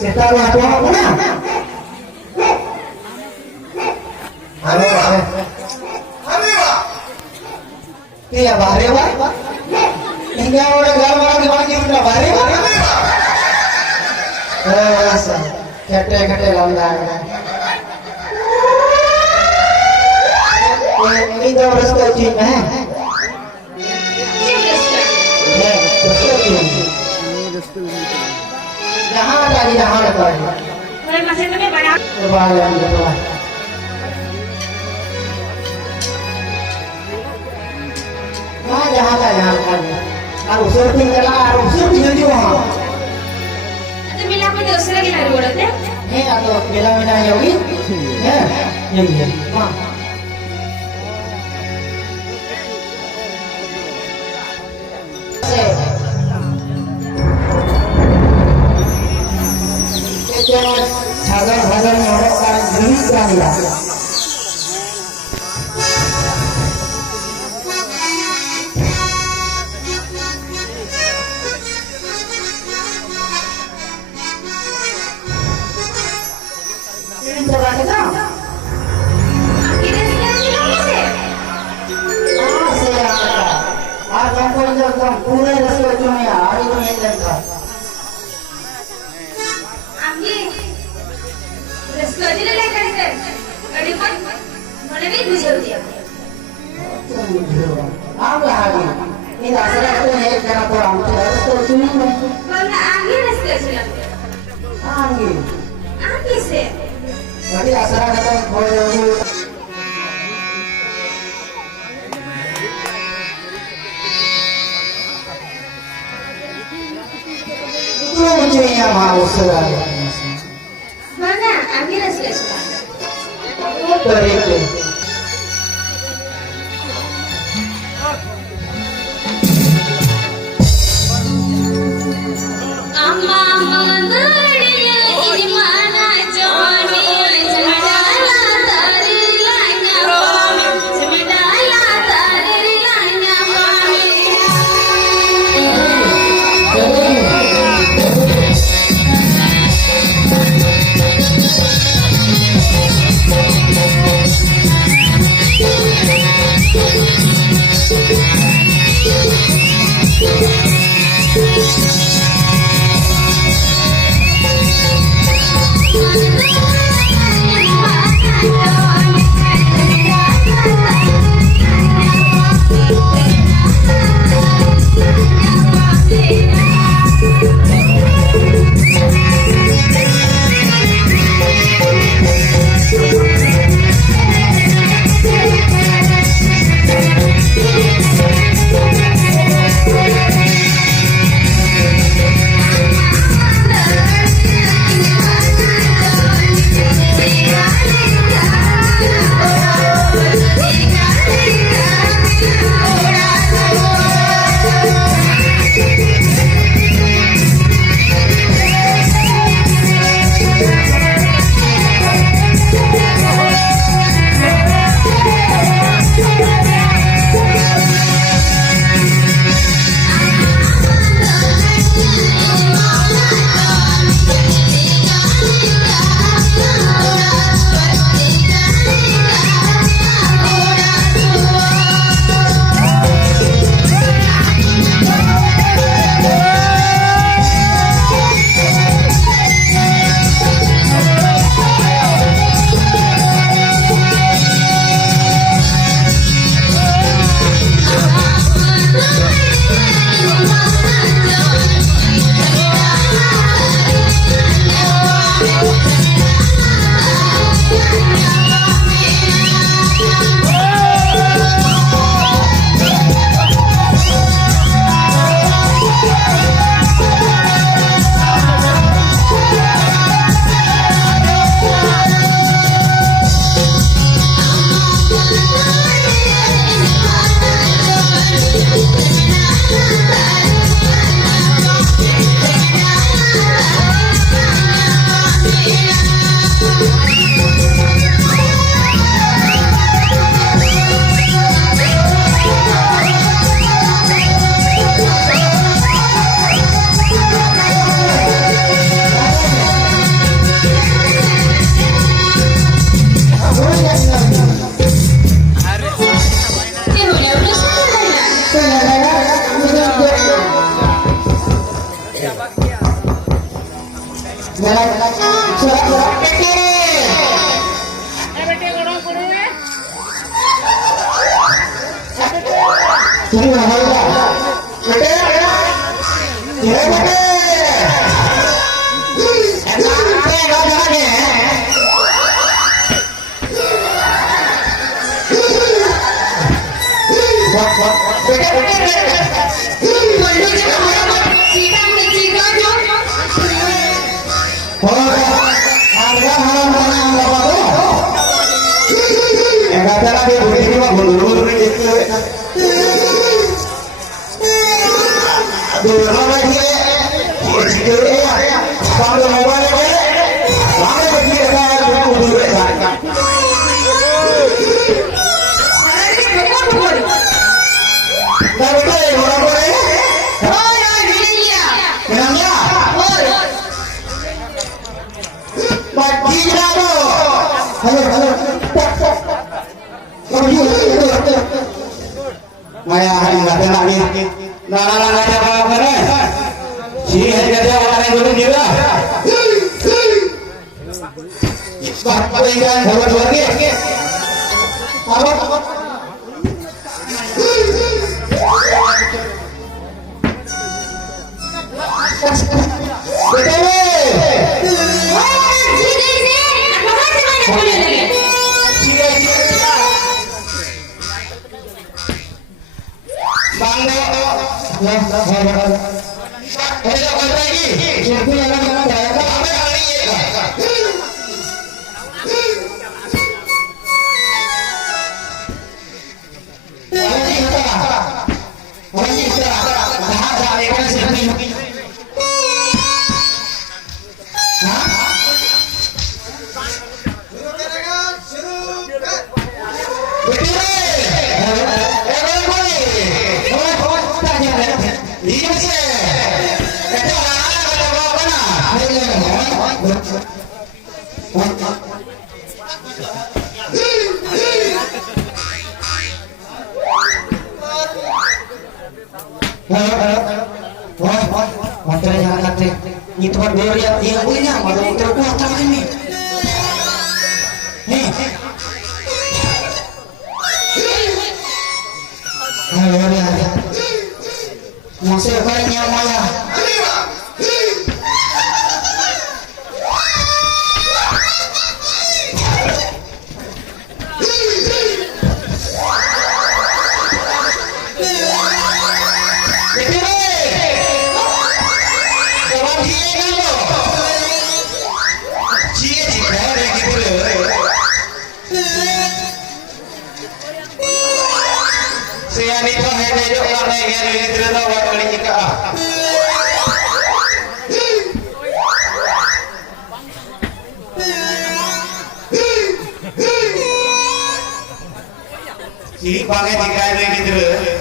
Setan aku mana? Halo, iya bahari pak. Hingga udah galau lagi udah bahari pak. Kete lambang. Ini तो रस्ता चीज है जहाँ लगी जहाँ लगा मैं मशीन में बना वहाँ जहाँ का यहाँ और उसे भी करा और उसे भी जो वहाँ तो मिला को दूसरे की लड़ी बोलते नहीं आ तो मिला मिला योगी है यही है हाँ Sagar orang orang jenis kaya. Ini coba kita. Akhirnya sudah sih. Saya. Kamu jangan pura rasa cuma ya. Hari ini jangan. Jadi lekas kan, ada pun mana ni bujur dia. Apa lagi? Ini dasar itu ni cara orang tu cuma. Mana angin rasa sudah. Angin. Angin se. Jadi dasar itu boleh. Itu macam yang mau serah. Mana angin rasa sudah. Dari itu. तुम्ही म्हणाल Maya hari nggak ada lagi, nggak ada apa-apa si hari ada orang yang belum juga. Bapak tinggal dua lagi. Apa? Betul. Itu kan dia yang punya, mau terkuat ini. Nih. Ayo lihat. Masih banyak Maya. Si pakai tiga gitu.